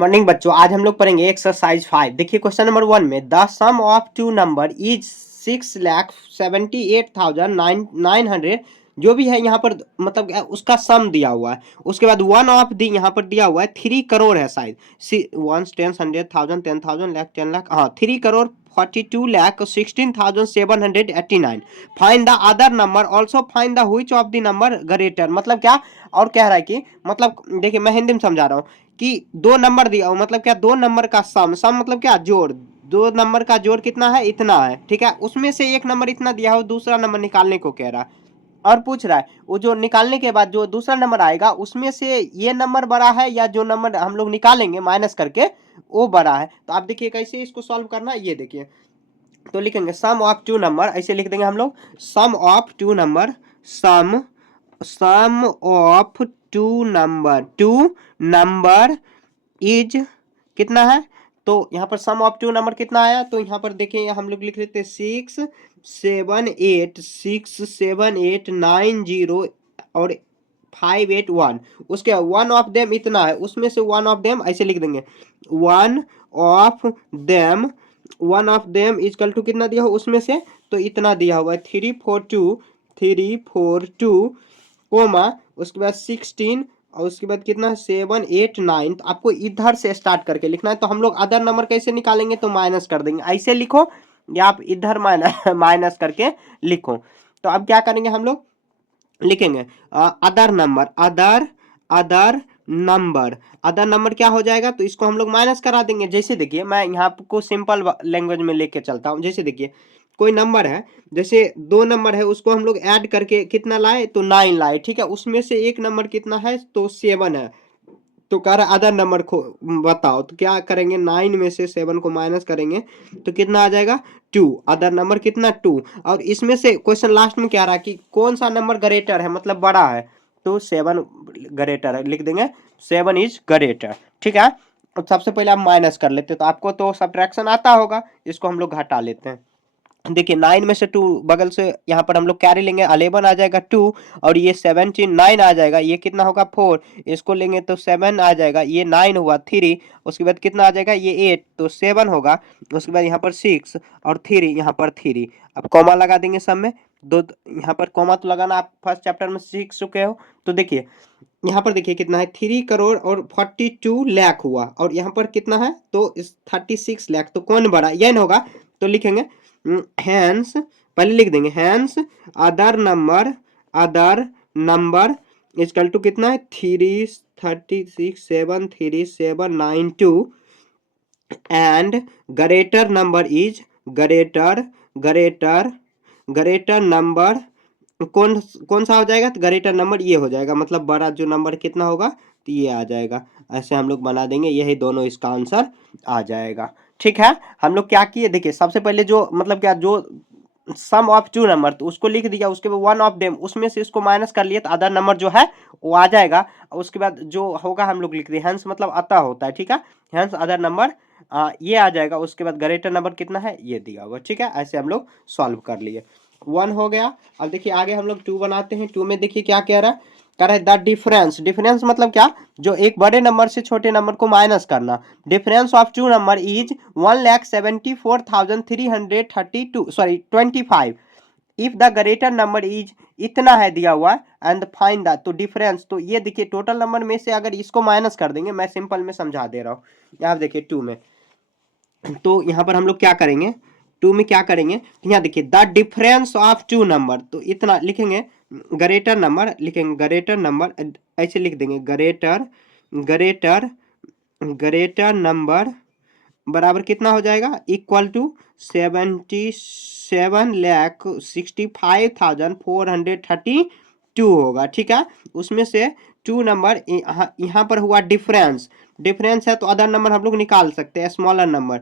Morning बच्चों, आज हम लोग पढ़ेंगे एक्सरसाइज 5। देखिए क्वेश्चन नंबर 1 में the sum of two number is 6,78,900। जो भी है यहाँ पर मतलब क्या, उसका सम दिया हुआ है। उसके बाद वन ऑफ दी यहाँ पर दिया हुआ है 3 करोड़ है शायद। 1 10 100,000 10,000 लाख 10 लाख, हाँ 3 crore 42,16,789। Find the other number, also find the which of the number greater. मतलब क्या, और कह रहा है कि मतलब देखिए मैं हिंदी में समझा रहा हूँ कि दो नंबर दिया मतलब क्या, दो नंबर का सम, सम मतलब क्या, जोड़। दो नंबर का जोड़ कितना है, इतना है, ठीक है। उसमें से एक नंबर इतना दिया हो, दूसरा नंबर निकालने को कह रहा है। और पूछ रहा है वो जो निकालने के बाद जो दूसरा नंबर आएगा उसमें से ये नंबर बड़ा है या जो नंबर हम लोग निकालेंगे माइनस करके वो बड़ा है। तो आप देखिए कैसे इसको सॉल्व करना है, ये देखिए। तो लिखेंगे सम ऑफ टू नंबर, ऐसे लिख देंगे हम लोग, sum of two number, sum sum of two number is कितना है। तो यहाँ पर सम ऑफ टू नंबर कितना आया, तो यहाँ पर देखें हम लोग लिख लेते हैं 678 और 581। उसके वन ऑफ देम इतना है, उसमें से वन ऑफ देम ऐसे लिख देंगे, one of them one of them equal to कितना दिया हो उसमें से, तो इतना दिया हुआ है 342 कोमा, उसके बाद 16 और उसके बाद कितना 789। तो आपको इधर से स्टार्ट करके लिखना है। तो हम लोग अदर नंबर कैसे निकालेंगे, तो माइनस कर देंगे, ऐसे लिखो या आप इधर माइनस करके लिखो। तो अब क्या करेंगे हम लोग, लिखेंगे अदर नंबर, अदर नंबर क्या हो जाएगा, तो इसको हम लोग माइनस करा देंगे। जैसे देखिए मैं यहाँ आपको सिंपल लैंग्वेज में लेके चलता हूँ। जैसे देखिए कोई नंबर है, जैसे दो नंबर है, उसको हम लोग ऐड करके कितना लाए, तो 9 लाए, ठीक है। उसमें से एक नंबर कितना है, तो 7 है। तो कह रहा अदर नंबर को बताओ, तो क्या करेंगे, 9 में से 7 को माइनस करेंगे तो कितना आ जाएगा, 2। अदर नंबर कितना, 2। और इसमें से क्वेश्चन लास्ट में क्या रहा कि कौन सा नंबर ग्रेटर है, मतलब बड़ा है, तो 7 ग्रेटर है, लिख देंगे 7 इज ग्रेटर, ठीक है। अब सबसे पहले आप माइनस कर लेते हैं, तो आपको तो सब्ट्रैक्शन आता होगा, इसको हम लोग घटा लेते हैं। देखिए 9 में से 2 बगल से यहाँ पर हम लोग कैरी लेंगे, 11 आ जाएगा 2, और ये 17 9 आ जाएगा, ये कितना होगा 4, इसको लेंगे तो 7 आ जाएगा, ये 9 हुआ 3, उसके बाद कितना आ जाएगा, ये 8, तो 7 होगा। उसके बाद यहाँ पर 6 और 3, यहाँ पर 3। अब कॉमा लगा देंगे सब में, दो यहाँ पर कॉमा तो लगाना, आप फर्स्ट चैप्टर में सीख चुके हो। तो देखिए यहाँ पर देखिए कितना है, 3 करोड़ और 42 लाख हुआ, और यहाँ पर कितना है, तो 36 लाख। तो कौन बड़ा, ये होगा। तो लिखेंगे हैंस, पहले लिख देंगे hence other number equal to कितना है, 336,73792 and greater number is greater number कौन सा हो जाएगा, तो ग्रेटर नंबर ये हो जाएगा, मतलब बड़ा जो नंबर कितना होगा, तो ये आ जाएगा। ऐसे हम लोग बना देंगे, यही दोनों इसका आंसर आ जाएगा, ठीक है। हम लोग क्या किए, देखिए सबसे पहले जो मतलब क्या, जो सम ऑफ टू नंबर, तो उसको लिख दिया, उसके बाद वन ऑफ देम, उसमें से इसको माइनस कर लिए, तो अदर नंबर जो है वो आ जाएगा। और उसके बाद जो होगा हम लोग लिख दिए, हैंस मतलब अतः होता है, ठीक है। हैंस अदर नंबर ये आ जाएगा। उसके बाद ग्रेटर नंबर कितना है, ये दिया हुआ, ठीक है। ऐसे हम लोग सॉल्व कर लिए, 1 हो गया। अब देखिए आगे हम लोग 2 बनाते हैं। 2 में देखिए क्या कह रहा है, कह रहा है द डिफरेंस मतलब क्या, जो एक बड़े नंबर से छोटे नंबर को माइनस करना। Difference of two number is 1,74,332 sorry 25 if the greater number is, इतना है दिया हुआ, एंड फाइंड द, तो डिफरेंस, तो ये देखिए टोटल नंबर में से अगर इसको माइनस कर देंगे, मैं सिंपल में समझा दे रहा हूँ। यहाँ देखिए 2 में, तो यहाँ पर हम लोग क्या करेंगे, 2 में क्या करेंगे, तो यहाँ देखिए the difference of two number, तो इतना लिखेंगे, ग्रेटर नंबर लिखेंगे, ग्रेटर नंबर ऐसे लिख देंगे, ग्रेटर ग्रेटर नंबर बराबर कितना हो जाएगा, इक्वल टू 77,65,432 होगा, ठीक है। उसमें से 2 नंबर यहाँ पर हुआ डिफरेंस है, तो अदर नंबर हम लोग निकाल सकते हैं, स्मॉलर नंबर।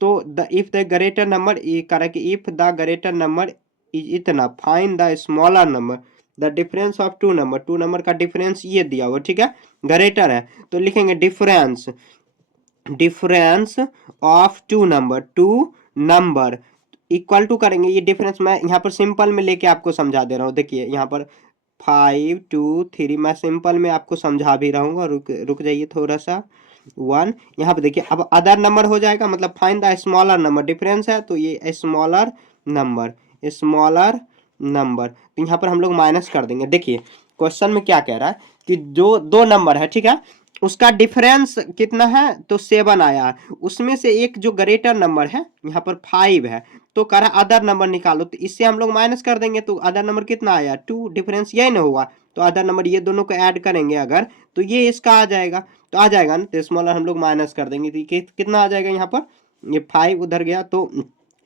तो the if the greater number, ये कह रहा है कि if the greater number is इतना, find the smaller number, the difference of two number का डिफरेंस ये दिया हुआ, ठीक है, ग्रेटर है। तो लिखेंगे difference of two number equal to करेंगे, ये डिफरेंस मैं यहाँ पर सिंपल में लेके आपको समझा दे रहा हूँ। देखिए यहाँ पर 5 2 3, मैं सिंपल में आपको समझा भी रहूँगा, रुक जाइए थोड़ा सा। 1। यहाँ पे देखिए अब अदर नंबर हो जाएगा, मतलब find the smaller number, difference है तो ये स्मॉलर नंबर, स्मॉलर नंबर, तो यहाँ पर हम लोग माइनस कर देंगे। देखिए क्वेश्चन में क्या कह रहा है कि जो दो नंबर है, ठीक है, उसका डिफरेंस कितना है, तो 7 आया है, उसमें से एक जो ग्रेटर नंबर है यहाँ पर 5 है, तो कह रहा अदर नंबर निकालो, तो इससे हम लोग माइनस कर देंगे, तो अदर नंबर कितना आया 2, डिफरेंस यही ना हुआ, तो अदर नंबर ये दोनों को ऐड करेंगे अगर, तो ये इसका आ जाएगा, तो आ जाएगा ना, तो स्मॉलर हम लोग माइनस कर देंगे, तो कितना आ जाएगा यहाँ पर, ये 5 उधर गया तो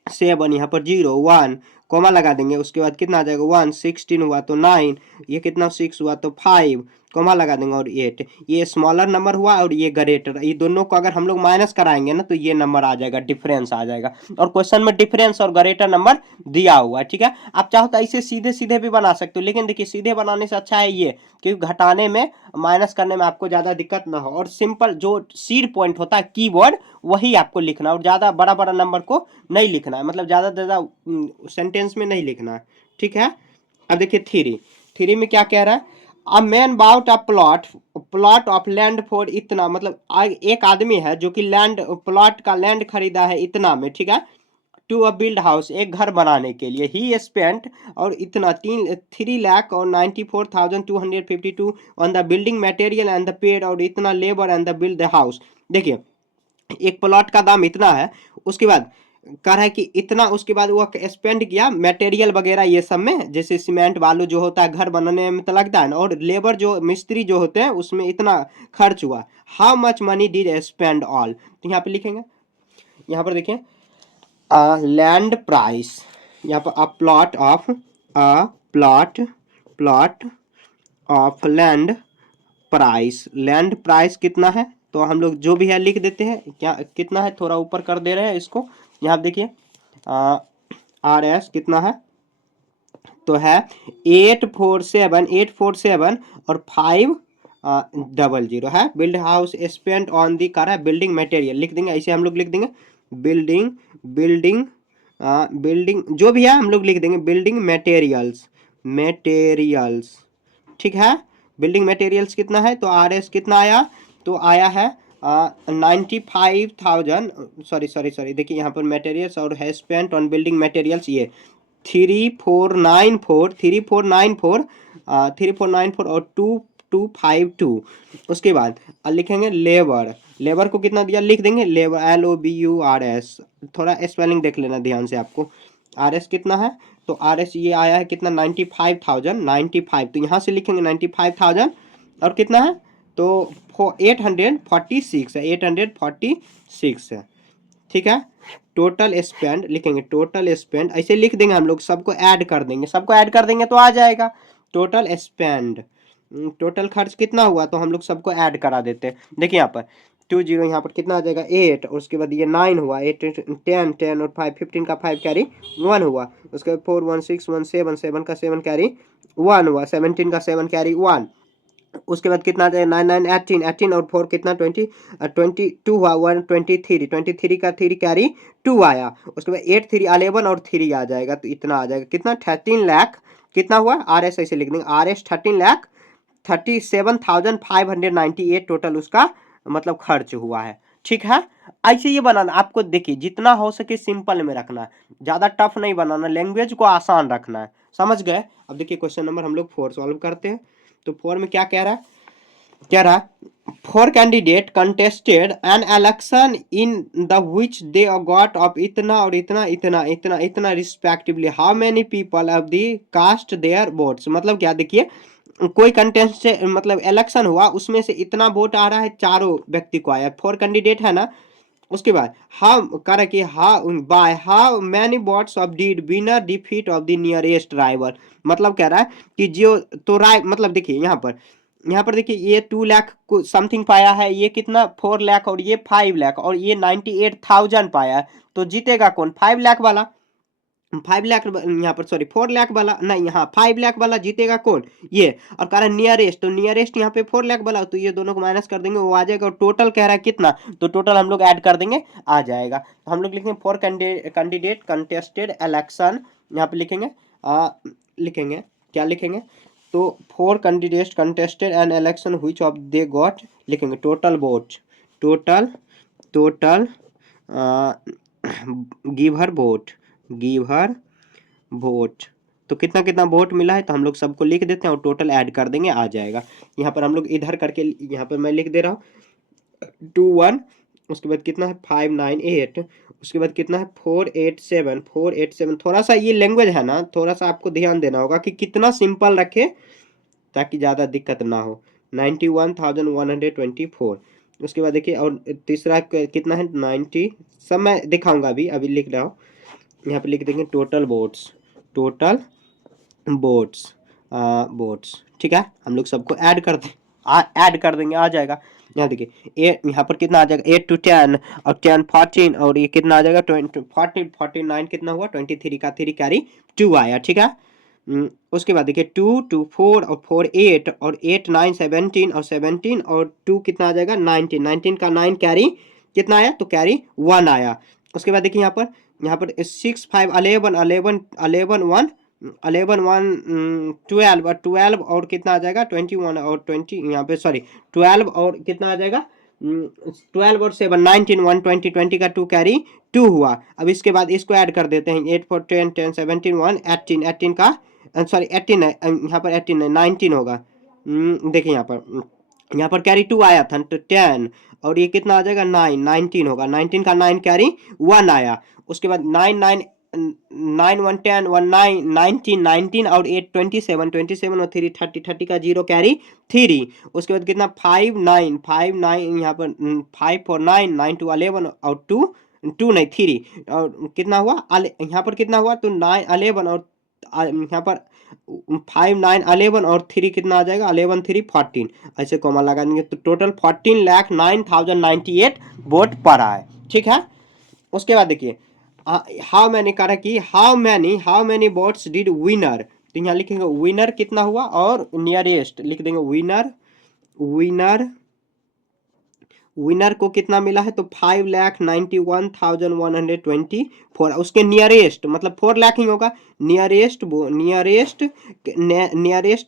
7, यहाँ पर 0 1 कॉमा लगा देंगे, उसके बाद कितना आ जाएगा 1, 16 हुआ तो 9, ये कितना 6 हुआ तो 5 कॉमा लगा देंगे और 8, ये स्मॉलर नंबर हुआ और ये ग्रेटर, ये दोनों को अगर हम लोग माइनस कराएंगे ना तो ये नंबर आ जाएगा, डिफरेंस आ जाएगा, और क्वेश्चन में डिफरेंस और ग्रेटर नंबर दिया हुआ है, ठीक है। आप चाहो तो ऐसे सीधे सीधे भी बना सकते हो, लेकिन देखिए सीधे बनाने से अच्छा है ये, क्योंकि घटाने में माइनस करने में आपको ज़्यादा दिक्कत ना हो, और सिंपल जो सीड पॉइंट होता है कीवर्ड वही आपको लिखना है, और ज़्यादा बड़ा बड़ा नंबर को नहीं लिखना है, मतलब ज़्यादा से ज़्यादा सेंटेंस में नहीं लिखना है, ठीक है। अब देखिए थ्री में क्या कह रहा है, a man bought a plot of land for इतना, मतलब एक आदमी है जो कि लैंड प्लॉट का लैंड खरीदा है इतना में, ठीक है, टू अ बिल्ड हाउस, एक घर बनाने के लिए, ही स्पेंट और इतना 3,94,252 on the building material and the paid, और इतना labour and the build the house. देखिए एक प्लॉट का दाम इतना है, उसके बाद कह रहा है कि इतना, उसके बाद वो स्पेंड किया मटेरियल वगैरह ये सब में, जैसे सीमेंट बालू जो होता है घर बनाने में तो लगता है ना, और लेबर जो मिस्त्री जो होते हैं उसमें इतना खर्च हुआ, how much money did spend all, तो यहाँ पे लिखेंगे, यहाँ पर देखिए लैंड प्राइस, यहाँ पर प्लॉट ऑफ लैंड प्राइस कितना है, तो हम लोग जो भी है लिख देते हैं, क्या कितना है, थोड़ा ऊपर कर दे रहे हैं इसको, यहाँ देखिए RS कितना है, तो है 847 और 500 है, build house spent on the कर है बिल्डिंग मटेरियल, लिख देंगे ऐसे हम लोग लिख देंगे, बिल्डिंग बिल्डिंग बिल्डिंग जो भी है हम लोग लिख देंगे, बिल्डिंग मटेरियल्स, ठीक है। बिल्डिंग मटेरियल्स कितना है, तो RS कितना आया, तो आया है 95,000, सॉरी देखिए यहाँ पर मटेरियल्स और है स्पेंट ऑन बिल्डिंग मटेरियल्स, ये 3494 और 2252, उसके बाद लिखेंगे लेबर को कितना दिया, लिख देंगे लेबर LOBURS, थोड़ा स्पेलिंग देख लेना ध्यान से आपको, RS कितना है, तो RS ये आया है कितना 95,095, तो यहाँ से लिखेंगे 95,000 और कितना है, तो 846 है, 846 है, ठीक है। टोटल स्पेंड लिखेंगे, टोटल स्पेंड ऐसे लिख देंगे हम लोग, सबको ऐड कर देंगे, तो आ जाएगा टोटल स्पेंड, टोटल खर्च कितना हुआ, तो हम लोग सबको ऐड करा देते हैं। देखिए यहाँ पर 20 यहाँ पर कितना आ जाएगा 8, और उसके बाद ये 9 हुआ, 8 10 और 5 15 का 5 कैरी 1 हुआ, उसके बाद 4 1 6 1 7 7 का 7 कैरी 1 हुआ, 17 का 7 कैरी 1, उसके बाद कितना आ जाएगा 9 9 18 और 4 कितना 20 22 हुआ, 1 23 का 3 कैरी 2 आया, उसके बाद 8 3 11 और 3 आ जाएगा, तो इतना आ जाएगा कितना 13 लाख, कितना हुआ RS ऐसे लिख देंगे, RS 13,37,598 टोटल उसका मतलब खर्च हुआ है, ठीक है। ऐसे ये बनाना आपको, देखिए जितना हो सके सिंपल में रखना है, ज़्यादा टफ नहीं बनाना, लैंग्वेज को आसान रखना है, समझ गए। अब देखिए क्वेश्चन नंबर हम लोग 4 सॉल्व करते हैं, तो 4 में क्या कह रहा है, 4 candidate contested an election in the which they got of इतना और इतना respectively, how many people of the cast their votes, मतलब क्या, देखिए कोई कंटेस्ट से मतलब इलेक्शन हुआ, उसमें से इतना वोट आ रहा है, चारों व्यक्ति को आया, 4 कैंडिडेट है ना, उसके बाद हाउ कर कि how by how many votes of did winner defeat of the nearest rival, मतलब कह रहा है कि जो तो राय, मतलब देखिए यहाँ पर देखिए ये 2 लाख को समथिंग पाया है, ये कितना 4 लाख और ये 5 लाख और ये 98,000 पाया है, तो जीतेगा कौन 5 लाख वाला, 5 लाख यहाँ पर सॉरी 4 लाख वाला नहीं, यहाँ 5 लाख वाला जीतेगा कौन, ये, और कह रहा है नियरेस्ट, तो नियरेस्ट यहाँ पे 4 लाख वाला, तो ये दोनों को माइनस कर देंगे, वो आ जाएगा, और टोटल कह रहा है कितना, तो टोटल हम लोग ऐड कर देंगे, आ जाएगा, तो हम लोग लिखेंगे 4 कैंडिडेट कंटेस्टेड इलेक्शन, यहाँ पे लिखेंगे क्या लिखेंगे, तो 4 candidate contested an election which of they got, लिखेंगे total vote, total total give her vote. तो कितना कितना वोट मिला है तो हम लोग सबको लिख देते हैं और टोटल ऐड कर देंगे, आ जाएगा। यहाँ पर हम लोग इधर करके, यहाँ पर मैं लिख दे रहा हूँ 21, उसके बाद कितना है 598, उसके बाद कितना है 487। थोड़ा सा ये लैंग्वेज है ना, थोड़ा सा आपको ध्यान देना होगा कि कितना सिंपल रखे ताकि ज़्यादा दिक्कत ना हो। 91,124। उसके बाद देखिए, और तीसरा कितना है 90, सब मैं दिखाऊंगा, अभी लिख रहा हूँ। यहाँ पे लिख देंगे total votes, total votes votes, ठीक है। हम लोग सबको ऐड कर दे, ऐड कर देंगे, आ जाएगा। यहाँ देखिए यहाँ पर कितना आ जाएगा 8 to 10 और 10 14, और ये कितना आ जाएगा 20 40 49, कितना हुआ 23 का 3 कैरी 2 आया, ठीक है। उसके बाद देखिए 2 2 4 और 4 8 और 8 9 17 और 17 और 2 कितना आ जाएगा 19, 19 का 9 कैरी कितना आया तो कैरी 1 आया। उसके बाद देखिए यहाँ पर 6 5 11 11 11 1 11 1 12 और 12 और कितना आ जाएगा 21 और 20, यहाँ पे सॉरी 12 और कितना आ जाएगा 12 और 7 19 1 20 20 का 2 कैरी 2 हुआ। अब इसके बाद इसको ऐड कर देते हैं 8 4 10 10 17 1 18 18 का सॉरी 18 है, यहाँ पर 18 है 19 होगा। देखिए यहाँ पर कैरी 2 आया था तो 10 और ये कितना आ जाएगा 9 19 होगा, 19 का 9 कैरी 1 आया। उसके बाद 9 9 9 1 10 1 9 19 19 और 8 27 27 और 3 30 30 का 0 कैरी 3। उसके बाद कितना 5 9 5 9, यहाँ पर 5 4 9 9 2 11 और 2 2 नहीं 3 और कितना हुआ यहाँ पर कितना हुआ तो 9 11 और यहाँ पर 5 9 11 और 3 कितना आ जाएगा 11 3 14, ऐसे कॉमा लगा देंगे तो टोटल 14,09,098 वोट पड़ा है, ठीक है। उसके बाद देखिए हाउ मैनी करा कि how many votes did winner, तो यहाँ लिखेंगे विनर कितना हुआ और नियरेस्ट लिख देंगे विनर को कितना मिला है तो 5,91,124। उसके नियरेस्ट मतलब 4 लाख ही होगा, नियरेस्ट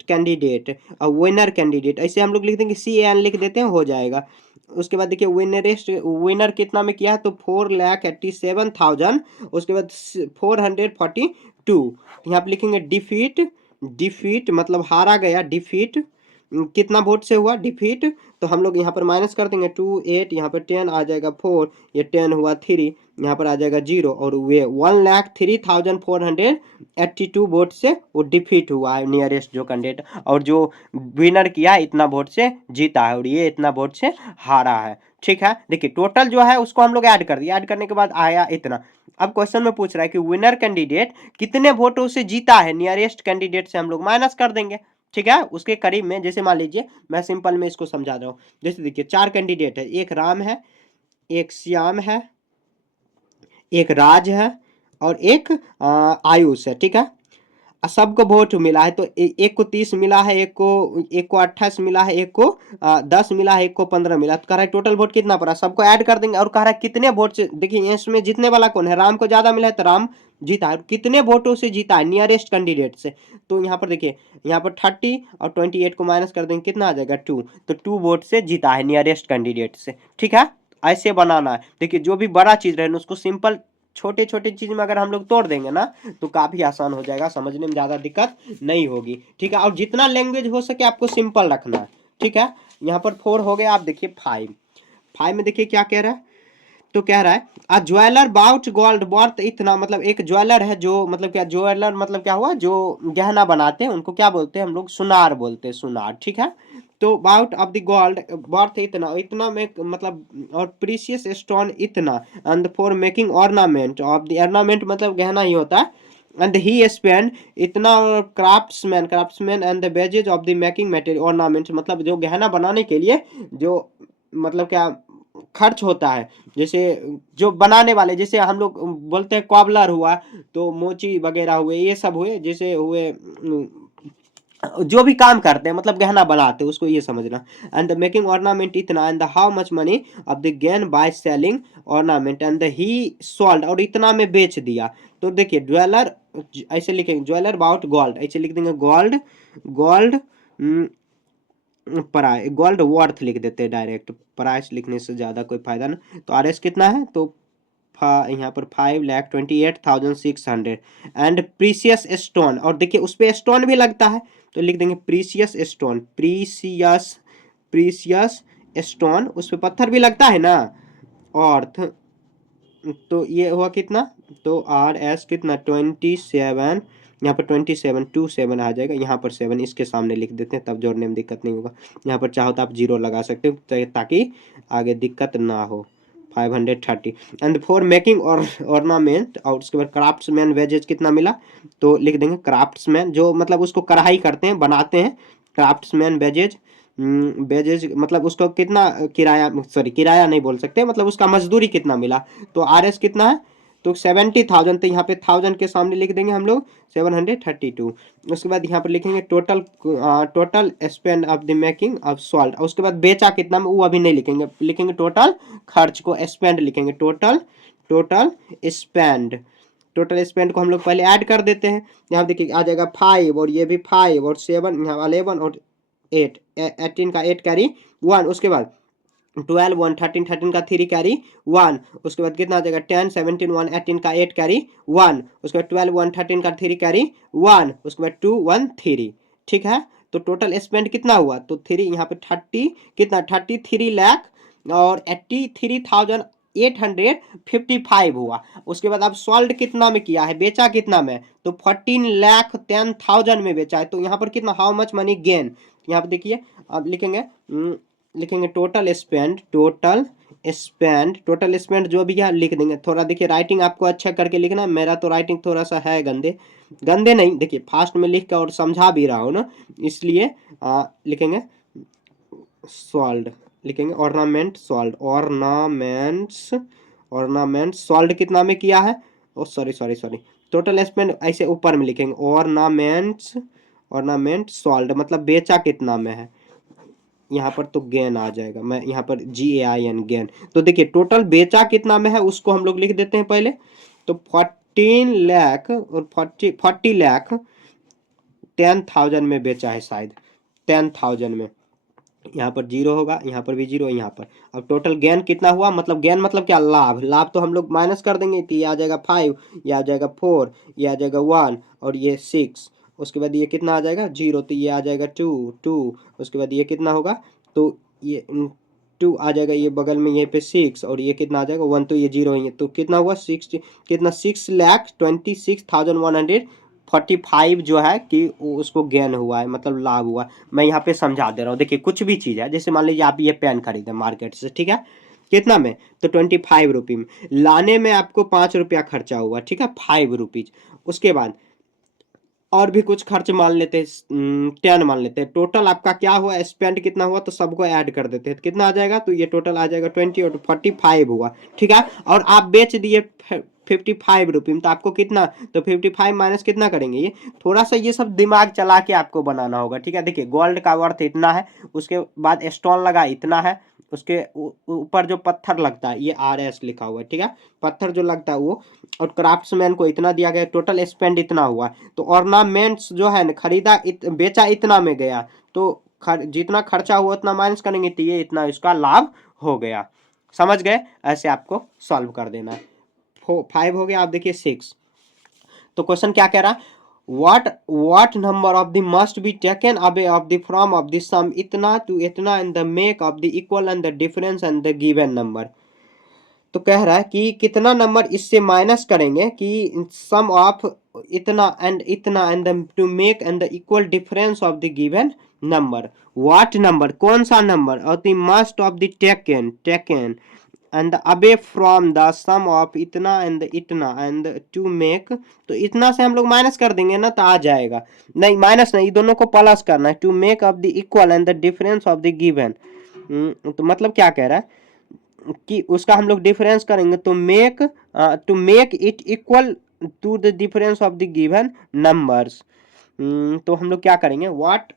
कैंडिडेट और विनर कैंडिडेट, ऐसे हम लोग लिख देंगे CAN लिख देते हैं, हो जाएगा। उसके बाद देखिए विनर कितना में किया है तो 4,87,000, उसके बाद 442। यहाँ पे लिखेंगे डिफीट मतलब हारा गया, डिफीट कितना वोट से हुआ डिफीट, तो हम लोग यहाँ पर माइनस कर देंगे 2 8, यहाँ पर 10 आ जाएगा 4, ये 10 हुआ 3, यहाँ पर आ जाएगा 0 और वे 1,03,482 वोट से वो डिफीट हुआ है नियरेस्ट जो कैंडिडेट, और जो विनर किया इतना वोट से जीता है और ये इतना वोट से हारा है, ठीक है। देखिए टोटल जो है उसको हम लोग ऐड कर दिए, ऐड करने के बाद आया इतना। अब क्वेश्चन में पूछ रहा है कि विनर कैंडिडेट कितने वोटों से जीता है, नियरेस्ट कैंडिडेट से हम लोग माइनस कर देंगे, ठीक है। उसके करीब में, जैसे मान लीजिए मैं सिंपल में इसको समझा रहा हूँ, जैसे देखिए 4 कैंडिडेट है, एक राम है, एक श्याम है, एक राज है और एक आयुष है, ठीक है। सबको वोट मिला है तो एक को 30 मिला है, एक को 28 मिला है, एक को 10 मिला है, एक को 15 मिला, तो कह रहा है टोटल वोट कितना पड़ा, सबको ऐड कर देंगे और कह रहा है कितने वोट से, देखिए इसमें जीतने वाला कौन है, राम को ज्यादा मिला है तो राम जीता है, कितने वोटों से जीता है नियरेस्ट कैंडिडेट से, तो यहाँ पर देखिए यहाँ पर 30 और 28 को माइनस कर देंगे कितना आ जाएगा 2, तो 2 वोट से जीता है नियरेस्ट कैंडिडेट से, ठीक है। ऐसे बनाना है, देखिए जो भी बड़ा चीज रहे उसको सिंपल छोटे छोटे चीज में अगर हम लोग तोड़ देंगे ना तो काफी आसान हो जाएगा, समझने में ज्यादा दिक्कत नहीं होगी, ठीक है। और जितना लैंग्वेज हो सके आपको सिंपल रखना है, ठीक है। यहाँ पर 4 हो गया, आप देखिए 5 में देखिए क्या कह रहा है, तो कह रहा है अ ज्वेलर बाउट गोल्ड वर्थ इतना, मतलब एक ज्वेलर है जो, मतलब क्या ज्वेलर मतलब क्या हुआ, जो गहना बनाते हैं उनको क्या बोलते हैं हम लोग, सुनार बोलते हैं, सुनार, ठीक है। तो bout of the gold worth इतना, इतना में मतलब और प्रीशियस स्टोन इतना, and for making ornament of the, ornament मतलब गहना ही होता है, एंड ही स्पेंड इतना, craftsman and the wages of the making material ornament, मतलब जो गहना बनाने के लिए जो मतलब क्या खर्च होता है, जैसे जो बनाने वाले, जैसे हम लोग बोलते हैं कॉबलर हुआ, तो मोची वगैरह हुए, ये सब हुए, जैसे हुए जो भी काम करते हैं मतलब गहना बनाते हैं उसको ये समझना। एंड द मेकिंग ऑर्नामेंट इतना, and how much money of the gain by selling ornament, and he sold, और इतना में बेच दिया। तो देखिए ज्वेलर ऐसे लिखेंगे, ज्वेलर अबाउट गोल्ड, ऐसे लिख देंगे गोल्ड प्राइस, गोल्ड वर्थ लिख देते हैं डायरेक्ट, प्राइस लिखने से ज़्यादा कोई फायदा नहीं। तो आर एस कितना है, तो यहाँ पर 5,28,600 एंड प्रीसियस स्टोन, और देखिए उस पर स्टोन भी लगता है तो लिख देंगे प्रीसियस स्टोन, प्रीसियस स्टोन, उस पर पत्थर भी लगता है ना, अर्थ। तो ये हुआ कितना, तो आर एस कितना 27, यहाँ पर 27 आ जाएगा, यहाँ पर 7 इसके सामने लिख देते हैं, तब जोड़ने में दिक्कत नहीं होगा। यहाँ पर चाहो तो आप जीरो लगा सकते हो ताकि आगे दिक्कत ना हो। 530 एंड फॉर मेकिंग और ऑर्नामेंट, और उसके बाद क्राफ्ट्समैन वेजेज कितना मिला, तो लिख देंगे क्राफ्ट्समैन, जो मतलब उसको कढ़ाई करते हैं, बनाते हैं, क्राफ्ट्समैन वेजेज, वेजेज मतलब उसको कितना किराया, सॉरी किराया नहीं बोल सकते, मतलब उसका मजदूरी कितना मिला, तो आर एस कितना है, तो 70,000, तो यहाँ पे 1000 के सामने लिख देंगे हम लोग 732। उसके बाद यहाँ पर लिखेंगे total, total spend of the making of salt, उसके बाद बेचा कितना में वो अभी नहीं लिखेंगे, लिखेंगे टोटल खर्च को स्पेंड लिखेंगे, total total spend, total spend को हम लोग पहले ऐड कर देते हैं। यहाँ देखिए आ जाएगा 5 और ये भी 5 और 7, यहाँ 11 और 8, 18 का 8 कैरी 1, उसके बाद 12 1 13 13 का 3 कैरी 1, उसके बाद कितना आ जाएगा 10 17 1 18 का 8 कैरी 1, उसके बाद 12 1 13 का 3 कैरी 1, उसके बाद 2 1 3, ठीक है। तो टोटल स्पेंड कितना हुआ, तो 3 यहाँ पे 30 कितना 33 लाख और 83,855 हुआ। उसके बाद अब सोल्ड कितना में किया है, बेचा कितना में, तो 14,10,000 में बेचा है। तो यहाँ पर कितना, हाउ मच मनी गेन, यहाँ पर देखिए अब लिखेंगे, लिखेंगे टोटल स्पेंड, टोटल स्पेंड जो भी है लिख देंगे। थोड़ा देखिए राइटिंग आपको अच्छा करके लिखना, मेरा तो राइटिंग थोड़ा सा है गंदे, गंदे नहीं, देखिए फास्ट में लिख कर और समझा भी रहा हूँ ना, इसलिए लिखेंगे सॉल्ड, लिखेंगे ऑर्नामेंट सॉल्ड, ऑर्नामेंट्स सॉल्ड कितना में किया है, ओ सॉरी टोटल स्पेंड ऐसे ऊपर में लिखेंगे, ऑर्नामेंट सॉल्ड मतलब बेचा कितना में है, यहाँ पर तो गेन आ जाएगा, मैं यहाँ पर GAIN गेन। तो देखिए टोटल बेचा कितना में है उसको हम लोग लिख देते हैं पहले, तो 14 लाख और 40 लाख 10,000 में बेचा है शायद, 10,000 में, यहाँ पर जीरो होगा, यहाँ पर भी जीरो, यहाँ पर। अब टोटल गेन कितना हुआ, मतलब गेन मतलब क्या, लाभ, लाभ तो हम लोग माइनस कर देंगे, तो ये आ जाएगा 5, ये आ जाएगा 4, ये आ जाएगा 1 और ये 6, उसके बाद ये कितना आ जाएगा 0, तो ये आ जाएगा 2, उसके बाद ये कितना होगा, तो ये 2 आ जाएगा, ये बगल में ये पे 6 और ये कितना आ जाएगा 1, तो ये 0 है, तो कितना हुआ 60, कितना 6,26,145 जो है कि उसको गेन हुआ है, मतलब लाभ हुआ। मैं यहाँ पे समझा दे रहा हूँ, देखिए कुछ भी चीज़ है, जैसे मान लीजिए आप ये पेन खरीदे मार्केट से, ठीक है, कितना में, तो 25 रुपये में, लाने में आपको 5 रुपया खर्चा हुआ, ठीक है, 5 रुपीज। उसके बाद और भी कुछ खर्च मान लेते हैं, 10 मान लेते हैं, टोटल आपका क्या हुआ, स्पेंड कितना हुआ, तो सबको ऐड कर देते हैं, कितना आ जाएगा, तो ये टोटल आ जाएगा 20 और 45 हुआ, ठीक है। और आप बेच दिए 55 रुपये में, तो आपको कितना, तो 55 माइनस कितना करेंगे, ये थोड़ा सा ये सब दिमाग चला के आपको बनाना होगा, ठीक है। देखिए गोल्ड का वर्थ इतना है, उसके बाद स्टोन लगा इतना है, उसके ऊपर जो पत्थर लगता है ये RS लिखा हुआ है, ठीक है, पत्थर जो लगता है वो, और क्राफ्ट्समैन को इतना दिया गया, टोटल स्पेंड इतना हुआ। तो ऑर्नामेंट्स जो है ना खरीदा बेचा इतना में गया, तो जितना खर्चा हुआ उतना माइनस करेंगे, तो ये इतना इसका लाभ हो गया, समझ गए, ऐसे आपको सॉल्व कर देना है। 5 हो गया, आप देखिए 6, तो क्वेश्चन क्या कह रहा है, what number of the must be taken away of the from of the sum इतना to इतना and the make of the equal and the difference and the given number। तो कह रहा है कि कितना नंबर इससे माइनस करेंगे कि सम ऑफ इतना and to make and the equal difference of the given number, what number कौन सा नंबर, और the must of the taken and away from the sum of इतना एंड टू मेक, तो इतना से हम लोग माइनस कर देंगे ना तो आ जाएगा, नहीं माइनस नहीं, दोनों को प्लस करना है, to make of the equal and the difference of the given. तो मतलब क्या कह रहा है कि उसका हम लोग डिफरेंस करेंगे, तो to make it equal to the difference of the given numbers. तो हम लोग क्या करेंगे, what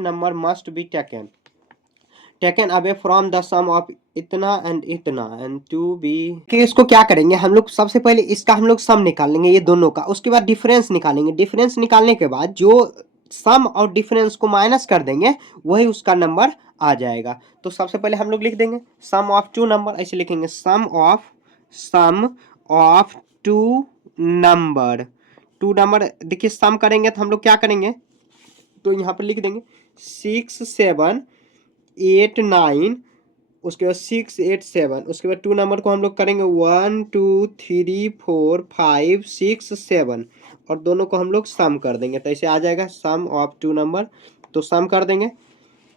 number must be taken away from the sum of इतना एंड टू बी, कि इसको क्या करेंगे हम लोग, सबसे पहले इसका हम लोग सम निकाल लेंगे ये दोनों का, उसके बाद डिफरेंस निकालेंगे, डिफरेंस निकालने के बाद जो सम और डिफरेंस को माइनस कर देंगे, वही उसका नंबर आ जाएगा। तो सबसे पहले हम लोग लिख देंगे सम ऑफ टू नंबर, ऐसे लिखेंगे सम ऑफ टू नंबर। देखिए सम करेंगे तो हम लोग क्या करेंगे, तो यहाँ पर लिख देंगे 6 7 8 9, उसके बाद 6 8 7, उसके बाद टू नंबर को हम लोग करेंगे 1 2 3 4 5 6 7, और दोनों को हम लोग सम कर देंगे, तो ऐसे आ जाएगा सम ऑफ टू नंबर। तो सम कर देंगे,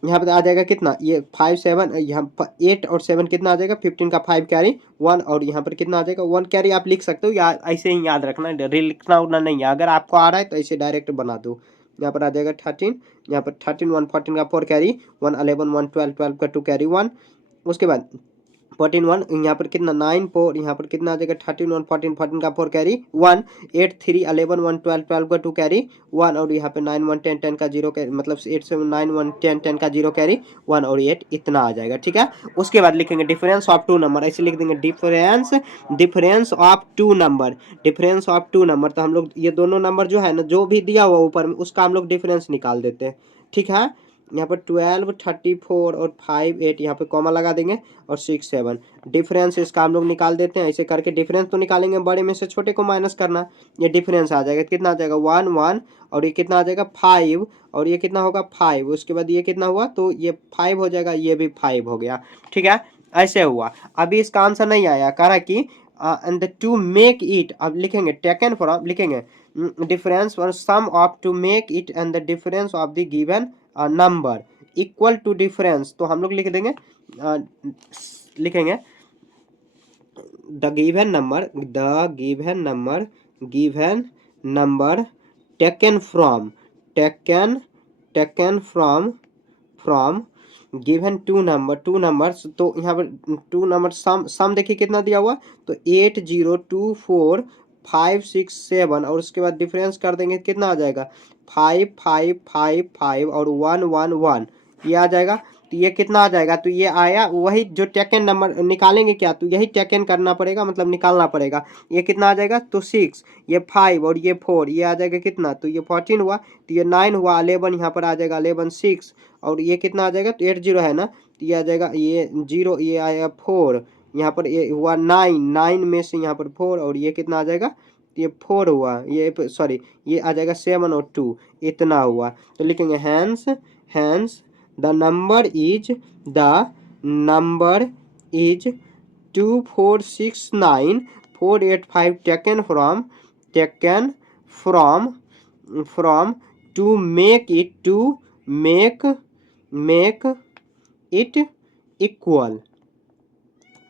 यहाँ पे आ जाएगा कितना, ये 5 7, यहाँ 8 और 7 कितना आ जाएगा 15 का 5 कैरी 1, और यहाँ पर कितना आ जाएगा 1 कैरी। आप लिख सकते हो या ऐसे ही याद रखना, लिखना उतना नहीं है, अगर आपको आ रहा है तो ऐसे डायरेक्ट बना दो। यहाँ पर आ जाएगा 13, यहाँ पर 13 1 14 का 4 कैरी 1 11 1 12 12 का 2 कैरी 1, उसके बाद 14 1, यहाँ पर कितना 9 4, यहाँ पर कितना आ जाएगा 13 1 14 14 का 4 कैरी 1 8 3 11 1 12 12 का 2 कैरी 1, और यहाँ पे 9 1 10 10 का 0 कैरी, मतलब 8 7 9 1 10 10 का 0 कैरी 1 और 8, इतना आ जाएगा। ठीक है, उसके बाद लिखेंगे डिफरेंस ऑफ टू नंबर, ऐसे लिख देंगे difference of two number, difference of two number. तो हम लोग ये दोनों नंबर जो है ना, जो भी दिया हुआ ऊपर में, उसका हम लोग डिफरेंस निकाल देते हैं। ठीक है, यहाँ पर 12 34 और 5 8, यहाँ पे कॉमा लगा देंगे, और 6 7 डिफरेंस इसका हम लोग निकाल देते हैं। ऐसे करके डिफरेंस तो निकालेंगे, बड़े में से छोटे को माइनस करना, ये डिफरेंस आ जाएगा, कितना आ जाएगा 1 1, और ये कितना आ जाएगा 5, और ये कितना होगा 5, उसके बाद ये कितना हुआ, तो ये 5 हो जाएगा, ये भी 5 हो गया। ठीक है, ऐसे हुआ। अभी इसका आंसर नहीं आया, कह रहा कि एंड टू मेक इट, अब लिखेंगे टेकन फ्रॉम, लिखेंगे डिफरेंस और sum of two make it and the difference of the given number equal to difference. तो हम लोग लिख देंगे लिखेंगे the given number taken from given two numbers. तो यहाँ पर टू नंबर सम देखिए कितना दिया हुआ, तो 8 0 2 4 5 6 7, और उसके बाद डिफरेंस कर देंगे, कितना आ जाएगा 5 5 5 5 और 1 1 1, ये आ जाएगा। तो ये कितना आ जाएगा, तो ये आया वही जो टेकन नंबर निकालेंगे क्या, तो यही टेकन करना पड़ेगा, मतलब निकालना पड़ेगा। ये कितना आ जाएगा, तो 6, ये 5 और ये 4, ये आ जाएगा कितना, तो ये 14 हुआ, तो ये 9 हुआ, 11 यहाँ पर आ जाएगा 11 6, और ये कितना आ जाएगा, तो 8 0 है ना, तो ये आ जाएगा ये 0, ये आएगा 4, यहाँ पर ये हुआ 9 9 में से यहाँ पर 4, और ये कितना आ जाएगा, ये 4 हुआ, ये सॉरी ये आ जाएगा 7 और 2, इतना हुआ। तो लिखेंगे hence the number is 2 4 6 9 4 8 5 taken from to make it equal.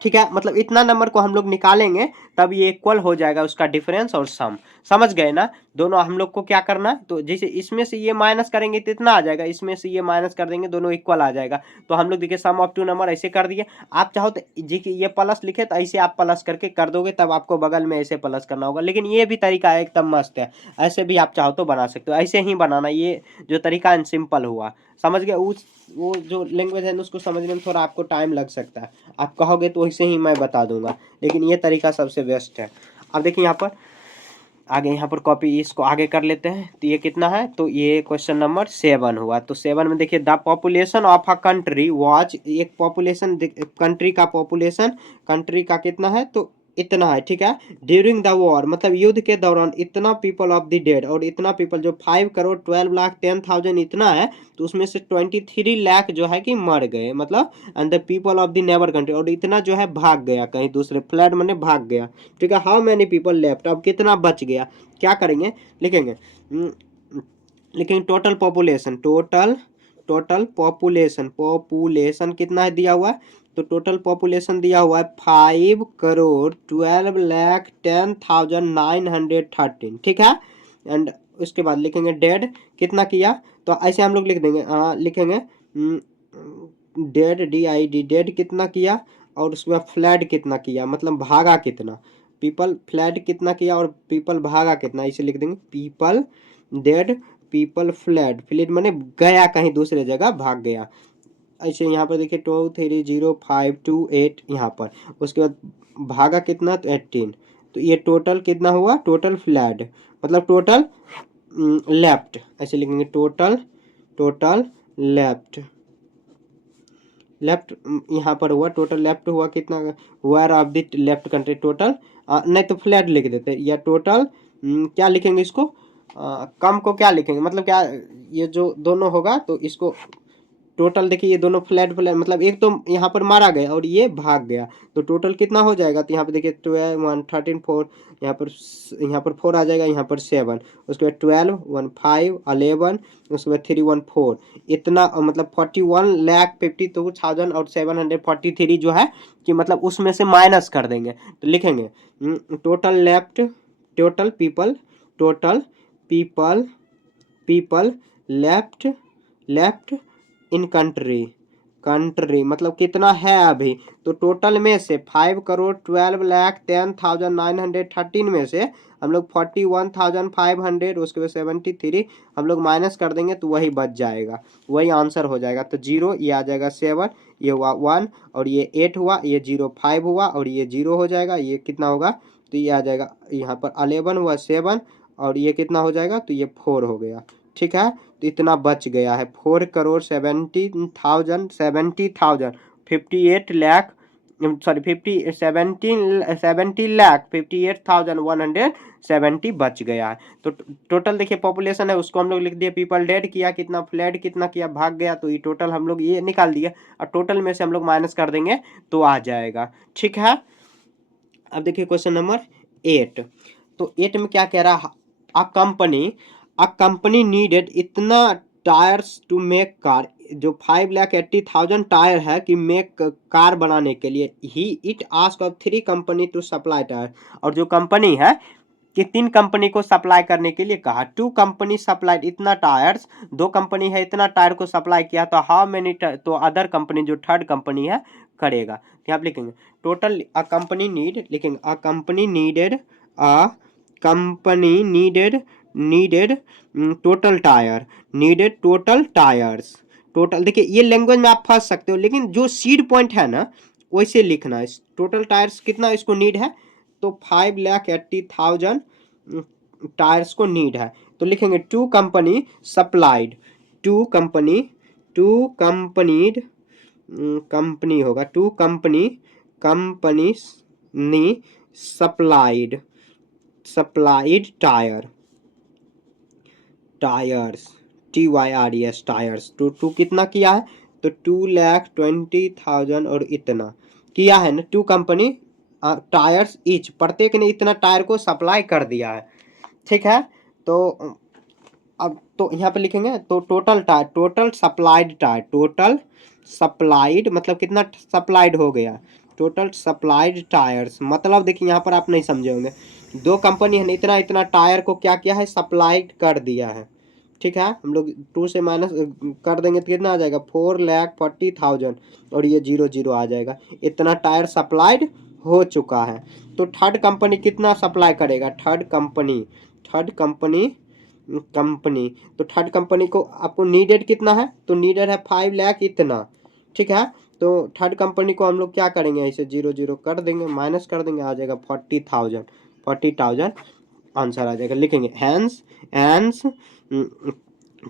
ठीक है, मतलब इतना नंबर को हम लोग निकालेंगे तब ये इक्वल हो जाएगा उसका डिफरेंस और सम। समझ गए ना, दोनों हम लोग को क्या करना है, तो जैसे इसमें से ये माइनस करेंगे तो इतना आ जाएगा, इसमें से ये माइनस कर देंगे, दोनों इक्वल आ जाएगा। तो हम लोग देखिए सम ऑफ टू नंबर ऐसे कर दिए। आप चाहो तो देखिए ये प्लस लिखे तो ऐसे आप प्लस करके कर दोगे, तब आपको बगल में ऐसे प्लस करना होगा, लेकिन ये भी तरीका है एकदम मस्त है, ऐसे भी आप चाहो तो बना सकते हो, ऐसे ही बनाना। ये जो तरीका सिंपल हुआ, समझ गए। वो जो लैंग्वेज है उसको समझने में थोड़ा आपको टाइम लग सकता है, आप कहोगे तो वैसे ही मैं बता दूंगा, लेकिन ये तरीका सबसे बेस्ट है। अब देखिए यहाँ पर आगे, यहाँ पर कॉपी इसको आगे कर लेते हैं। तो ये कितना है, तो ये क्वेश्चन नंबर 7 हुआ। तो 7 में देखिए the population of a country was, एक पॉपुलेशन कंट्री का कितना है, तो इतना है। ठीक है, ड्यूरिंग द वॉर, मतलब युद्ध के दौरान इतना पीपल ऑफ द डेड, और इतना पीपल जो 5 करोड़ 12 लाख 10,000 इतना है, तो उसमें से 23 लाख जो है कि मर गए, मतलब and the people of the neighbour country, और इतना जो है भाग गया कहीं दूसरे, फ्लड मैंने भाग गया। ठीक है, हाउ मैनी पीपल लेफ्ट, अब कितना बच गया, क्या करेंगे, लिखेंगे टोटल पॉपुलेशन कितना है दिया हुआ है, तो टोटल पॉपुलेशन दिया हुआ है 5 करोड़ 12 लाख 10,913। ठीक है, एंड उसके बाद लिखेंगे डेड कितना किया, तो ऐसे हम लोग लिख देंगे, लिखेंगे डेड DID, डेड कितना किया, और उसके बाद फ्लैड कितना किया, मतलब भागा कितना, पीपल फ्लैड कितना किया और पीपल भागा कितना, इसे लिख देंगे पीपल डेड पीपल फ्लैड माने गया कहीं दूसरे जगह, भाग गया। ऐसे यहाँ पर देखिए 2 3 0 5 2 8 यहाँ पर, उसके बाद भागा कितना, तो 18। तो ये टोटल कितना हुआ, टोटल फ्लैड, मतलब टोटल लेफ्ट, ऐसे लिखेंगे टोटल लेफ्ट, लेफ्ट यहाँ पर हुआ टोटल लेफ्ट हुआ कितना, where of the left country total, नहीं तो फ्लैट लिख देते हैं, या टोटल क्या लिखेंगे इसको, कम को क्या लिखेंगे, मतलब क्या ये जो दोनों होगा तो इसको टोटल देखिए, ये दोनों फ्लैट फ्लैट मतलब एक तो यहाँ पर मारा गया और ये भाग गया, तो टोटल कितना हो जाएगा, तो यहाँ पे देखिए 12 1 13 4, यहाँ पर 4 आ जाएगा, यहाँ पर 7, उसके बाद 12 1 5 11, उसके बाद 3 1 4, इतना मतलब 41,50,000 और 743 जो है कि मतलब उसमें से माइनस कर देंगे, तो लिखेंगे total left, total people, total people, people left, left in country, country मतलब कितना है अभी, तो टोटल में से 5,12,10,913 में से हम लोग 41,500 उसके बाद 73 हम लोग माइनस कर देंगे तो वही बच जाएगा, वही आंसर हो जाएगा, तो 0 ये आ जाएगा 7, ये हुआ 1 और ये 8 हुआ, ये 0 5 हुआ और ये 0 हो जाएगा, ये कितना होगा, तो ये आ जाएगा यहाँ पर 11 हुआ 7 और ये कितना हो जाएगा, तो ये 4 हो गया, ठीक है, तो इतना बच गया है 4,70,000 58 लाख, सॉरी 70,58,170 बच गया है, तो टोटल देखिए पॉपुलेशन है उसको हम लोग लिख दिए, पीपल डेड किया कितना, फ्लैट कितना किया, भाग गया, तो ये टोटल हम लोग ये निकाल दिया और टोटल में से हम लोग माइनस कर देंगे तो आ जाएगा, ठीक है। अब देखिए क्वेश्चन नंबर 8, तो 8 में क्या कह रहा है, अ कंपनी नीडेड इतना टायर्स टू मेक कार, जो 5,80,000 टायर है कि मेक कार बनाने के लिए, he it ask of 3 company to supply tyre, और जो कंपनी है कि 3 कंपनी को सप्लाई करने के लिए कहा, 2 कंपनी सप्लाइड इतना टायर्स, 2 कंपनी है इतना टायर को सप्लाई किया, तो हाउ मेनी, तो अदर कंपनी जो थर्ड कंपनी है करेगा, यहाँ पे लिखेंगे टोटल, अ कंपनी नीड, लिखेंगे a company needed, a company needed total tyre, needed total tyres, total देखिए ये लैंग्वेज में आप फंस सकते हो, लेकिन जो सीड पॉइंट है ना वैसे लिखना है, टोटल टायर्स कितना इसको नीड है, तो 5,80,000 टायर्स को नीड है, तो लिखेंगे two company supplied, two company, two companied, company होगा, टू कंपनी, कंपनी नी supplied, supplied tyre, tyres TYRES tyres, two कितना किया है, तो 2,20,000 और इतना किया है ना, 2 कंपनी टायर्स ईच, प्रत्येक ने इतना टायर को सप्लाई कर दिया है, ठीक है, तो अब तो यहाँ पे लिखेंगे तो total tyre, total supplied tyre, total supplied मतलब कितना सप्लाइड हो गया, टोटल सप्लाइड टायर्स मतलब देखिए यहाँ पर आप नहीं समझे होंगे, 2 कंपनी है ना इतना इतना टायर को क्या किया है, सप्लाइड कर दिया है, ठीक है, हम लोग 2 से माइनस कर देंगे तो कितना आ जाएगा, 4,40,000 और ये 0 0 आ जाएगा, इतना टायर सप्लाइड हो चुका है, तो थर्ड कंपनी कितना सप्लाई करेगा, third company, third company, company, तो थर्ड कंपनी को आपको नीडेड कितना है, तो नीडेड है 5 लाख इतना, ठीक है, तो थर्ड कंपनी को हम लोग क्या करेंगे, ऐसे 0 0 कर देंगे, माइनस कर देंगे, आ जाएगा 40,000, 40,000 आंसर आ जाएगा, लिखेंगे hence, hence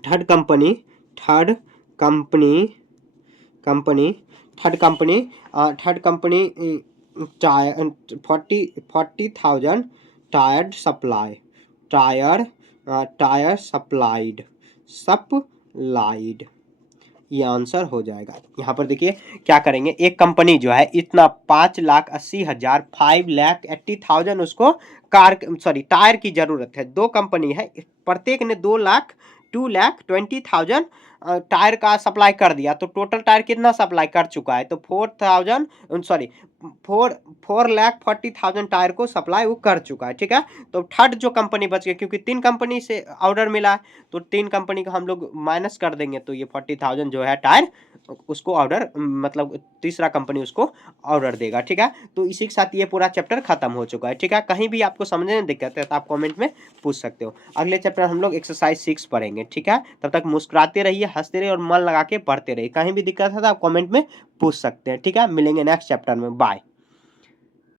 third company, third company, company, third company, third company tyre 40,000 tyre supply, tyre, tyre supplied, supplied, ये आंसर हो जाएगा। यहाँ पर देखिए क्या करेंगे, एक कंपनी जो है इतना 5,80,000 5,80,000 उसको कार सॉरी टायर की जरूरत है, 2 कंपनी है प्रत्येक ने 2,20,000 टायर का सप्लाई कर दिया, तो टोटल टायर कितना सप्लाई कर चुका है, तो 4,40,000 टायर को सप्लाई वो कर चुका है, ठीक है, तो थर्ड जो कंपनी बच गया क्योंकि 3 कंपनी से ऑर्डर मिला है, तो 3 कंपनी का हम लोग माइनस कर देंगे, तो ये 40,000 जो है टायर उसको ऑर्डर मतलब तीसरा कंपनी उसको ऑर्डर देगा, ठीक है, तो इसी के साथ ये पूरा चैप्टर खत्म हो चुका है, ठीक है, कहीं भी आपको समझने में दिक्कत है तो आप कमेंट में पूछ सकते हो, अगले चैप्टर हम लोग एक्सरसाइज 6 पढ़ेंगे, ठीक है, तब तक मुस्कुराते रहिए, हंसते रहिए और मन लगा के पढ़ते रहिए, कहीं भी दिक्कत है तो आप कमेंट में पूछ सकते हैं, ठीक है, मिलेंगे नेक्स्ट चैप्टर में, बाय।